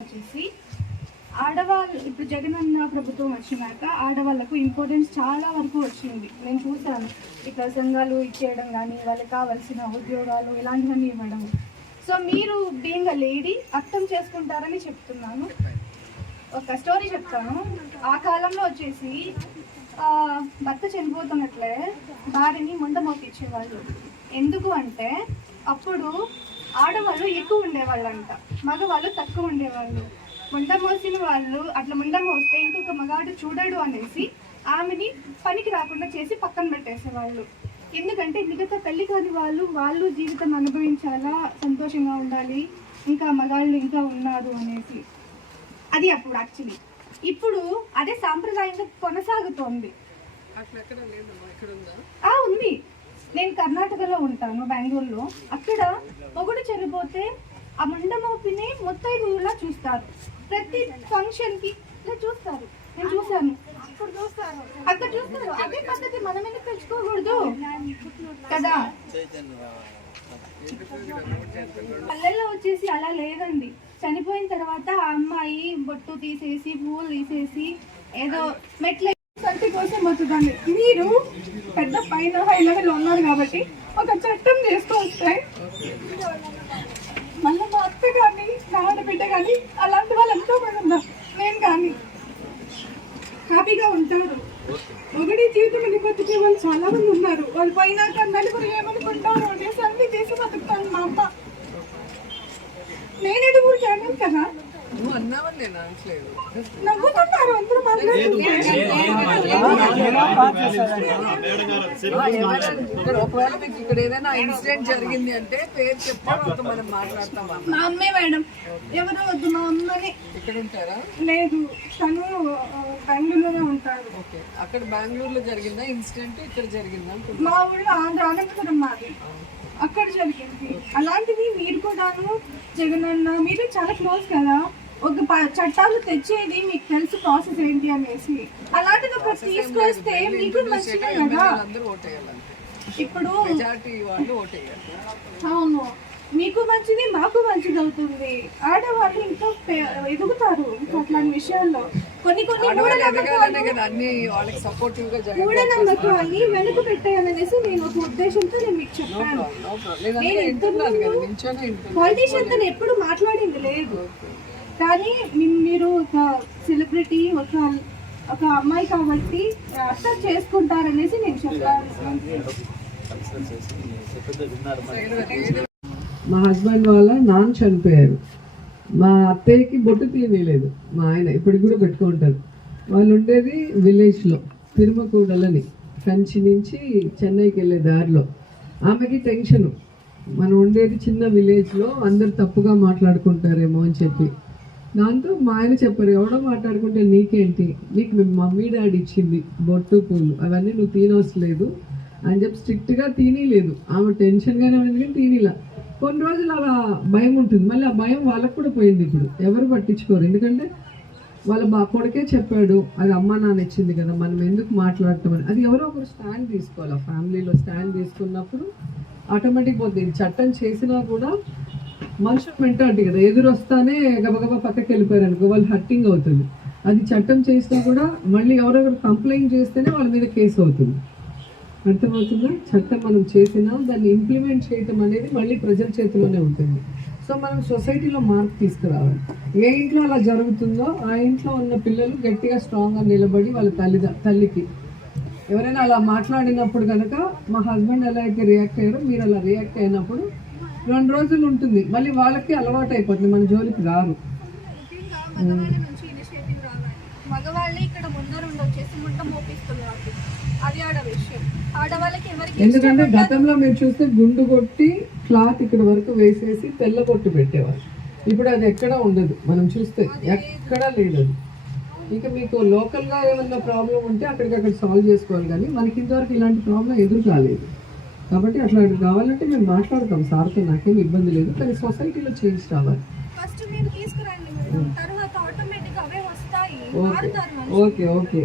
వచ్చేసి ఆడవాళ్ళు ఇప్పుడు జగనన్న ప్రభుత్వం వచ్చినాక ఆడవాళ్ళకు ఇంపార్టెన్స్ చాలా వరకు వచ్చింది. నేను చూశాను. ఇట్లా సంఘాలు ఇచ్చేయడం కానీ వాళ్ళకి కావాల్సిన ఉద్యోగాలు ఇలాంటివన్నీ ఇవ్వడం. సో మీరు బీయింగ్ అ లేడీ అర్థం చేసుకుంటారని చెప్తున్నాను. ఒక స్టోరీ చెప్తాను. ఆ కాలంలో వచ్చేసి భర్త చనిపోతున్నట్లే భార్యని ముండ మోపించేవాళ్ళు ఎందుకు అంటే అప్పుడు ఆడవాళ్ళు ఎక్కువ ఉండేవాళ్ళంట. మగవాళ్ళు తక్కువ ఉండేవాళ్ళు. ముండ మోసిన వాళ్ళు అట్లా ముండ మోస్తే ఇంకొక మగాడు చూడడు అనేసి ఆమెని పనికి రాకుండా చేసి పక్కన పెట్టేసేవాళ్ళు. ఎందుకంటే మిగతా పెళ్ళి కాని వాళ్ళు వాళ్ళు జీవితం అనుభవించాలా సంతోషంగా ఉండాలి ఇంకా మగాళ్ళు ఇంకా ఉన్నారు అనేసి. అది అప్పుడు యాక్చువల్లీ ఇప్పుడు అదే సాంప్రదాయంగా కొనసాగుతోంది. ఉంది. నేను కర్ణాటకలో ఉంటాను బెంగళూరులో. అక్కడ మొగుడు చనిపోతే ఆ ముండమోపిని ముత్తైదులా చూస్తారు. ప్రతి ఫంక్షన్కి ఇలా చూస్తారు. నేను చూసాను అక్కడ చూస్తారు. అక్కడ చూస్తారు. అదే పద్ధతి మనం ఎందుకు తెచ్చుకోకూడదు కదా? పల్లెల్లో వచ్చేసి అలా లేదండి. చనిపోయిన తర్వాత ఆ అమ్మాయి బొట్టు తీసేసి పువ్వులు తీసేసి ఏదో మెట్ల సంటి కోసం వస్తుందండి మీరు పెద్ద పైన హై లెవెల్ ఉన్నారు కాబట్టి ఒక చట్టం చేసుకొస్తే మళ్ళీ మా అత్త కానీ నా ఆడబిడ్డ కానీ అలాంటి వాళ్ళు ఎంతో మంది ఉన్నారు. నేను కానీ హ్యాపీగా ఉంటారు ఒకటి జీవితం అని బతికే వాళ్ళు చాలా మంది ఉన్నారు. వాళ్ళు పోయినాక నలుగురు ఏమనుకుంటారు అనేసి అన్ని చేసి బతుకుతాను మా అమ్మ నేనేది ఊరికి అన్నాను కదా? నువ్వు అన్నావని నేను నవ్వుతున్నారు అందరూ మాట్లాడుతుంటే. ఇక్కడ ఒకవేళ మీకు ఇక్కడ ఏదైనా ఇన్సిడెంట్ జరిగింది అంటే పేరు చెప్తే మనం మాట్లాడతాం అన్న. మా అమ్మే మేడం. ఎవరో వద్దు మా అమ్మని ఇక్కడ ఉంటారా? లేదు. తను బెంగళూరులోనే ఉంటారు ఓకే. అక్కడ బెంగళూరులో జరిగిందా? ఇన్సిడెంట్ ఇక్కడ జరిగిందా మా ఊళ్ళో ఆంధ్ర అనంతపురం మాది. అక్కడ జరిగింది. అలాంటివి మీరు కూడాను జగనన్న మీరు చాలా క్లోజ్ కదా. ఒక చట్టాలు తెచ్చేది మీకు తెలుసు ప్రాసెస్ ఏంటి అనేసి. అలాంటిది ఒకటి తీసుకొస్తే మీకు మంచిదే కదా. ఇప్పుడు అవును. మీకు మంచిది మాకు మంచిది అవుతుంది. ఆడవాళ్ళు ఇంకా ఎదుగుతారు అట్లాంటి విషయాల్లో. కొన్ని కొన్ని మూఢనమ్మకాన్ని వెనుక పెట్టేయాలనేసి నేను ఒక ఉద్దేశంతో నేను మీకు చెప్పాను. నేను అందుకే వింటున్నాను కదా నించోనే వింటున్నాను పాలిటీషియన్ తను ఎప్పుడు మాట్లాడింది లేదు. కానీ మీరు ఒక సెలబ్రిటీ ఒక ఒక అమ్మాయి కాబట్టి అర్థం చేసుకుంటారనేసి నేను చెప్పాను మా హస్బెండ్ వాళ్ళ నాన్న చనిపోయారు. మా అత్తయ్యకి బొట్టు తీయలేదు మా ఆయన ఇప్పటికి కూడా పెట్టుకుంటారు వాళ్ళు ఉండేది విలేజ్లో తిరుమకూడలని కంచి నుంచి చెన్నైకి వెళ్ళే దారిలో. ఆమెకి టెన్షను మనం ఉండేది చిన్న విలేజ్లో అందరు తప్పుగా మాట్లాడుకుంటారేమో అని చెప్పి. దాంతో మా ఆయన చెప్పారు ఎవడో మాట్లాడుకుంటే నీకేంటి? నీకు మీ మమ్మీ డాడీ ఇచ్చింది బొట్టు పూలు అవన్నీ నువ్వు తినవసలేదు అని చెప్పి స్ట్రిక్ట్గా తినలేదు. ఆమె టెన్షన్గానే ఉంది కానీ తినిలా. కొన్ని రోజులు అలా భయం ఉంటుంది. మళ్ళీ ఆ భయం వాళ్ళకు కూడా పోయింది ఇప్పుడు. ఎవరు పట్టించుకోరు. ఎందుకంటే వాళ్ళ బా కొడుకే చెప్పాడు అది అమ్మ నాన్న ఇచ్చింది కదా మనం ఎందుకు మాట్లాడటం అని. అది ఎవరో ఒకరు స్టాండ్ తీసుకోవాలి. ఫ్యామిలీలో స్టాండ్ తీసుకున్నప్పుడు ఆటోమేటిక్ పోతుంది చట్టం చేసినా కూడా మనుషులు మెంటాలిటీ కదా. ఎదురు వస్తానే గబగబా పక్కకి వెళ్ళిపోయారు అనుకో వాళ్ళు హట్టింగ్ అవుతుంది అది చట్టం చేసినా కూడా మళ్ళీ ఎవరెవరు కంప్లైంట్ చేస్తేనే వాళ్ళ మీద కేసు అవుతుంది. అర్థమవుతుందా? చట్టం మనం చేసినా దాన్ని ఇంప్లిమెంట్ చేయటం అనేది మళ్ళీ ప్రజల చేతిలోనే ఉంటుంది. సో మనం సొసైటీలో మార్పు తీసుకురావాలి. ఏ ఇంట్లో అలా జరుగుతుందో ఆ ఇంట్లో ఉన్న పిల్లలు గట్టిగా స్ట్రాంగ్గా నిలబడి వాళ్ళ తల్లి తల్లికి ఎవరైనా అలా మాట్లాడినప్పుడు కనుక మా హస్బెండ్ ఎలా అయితే రియాక్ట్ అయ్యారో మీరు అలా రియాక్ట్ అయినప్పుడు రెండు రోజులు ఉంటుంది. మళ్ళీ వాళ్ళకి అలవాటు అయిపోతుంది. మన జోలికి రారు. మగవాళ్ళ ఇక్కడ మోపిస్తున్నారు. అది ఆడ విషయం. ఆడవాళ్ళకి ఎవరికి ఎందుకంటే గతంలో మీరు చూస్తే గుండు కొట్టి క్లాత్ ఇక్కడ వరకు వేసేసి తెల్ల కొట్టు పెట్టేవారు. ఇప్పుడు అది ఎక్కడ ఉండదు. మనం చూస్తే ఎక్కడా లేదు ఇంకా మీకు లోకల్గా ఏమన్నా ప్రాబ్లం ఉంటే అక్కడికక్కడ సాల్వ్ చేసుకోవాలి కానీ మనకి ఇంతవరకు ఇలాంటి ప్రాబ్లం ఎదురు కాలేదు కాబట్టి అట్లా కావాలంటే మేము మాట్లాడతాం. సార్తో నాకేం ఇబ్బంది లేదు. కానీ సొసైటీలో చేంజ్ రావాలి. ఫస్ట్ మీరు తీసుకురండి మేడం. తర్వాత ఆటోమేటిక్ అవే వస్తాయి. మారుతారు ఓకే. ఓకే.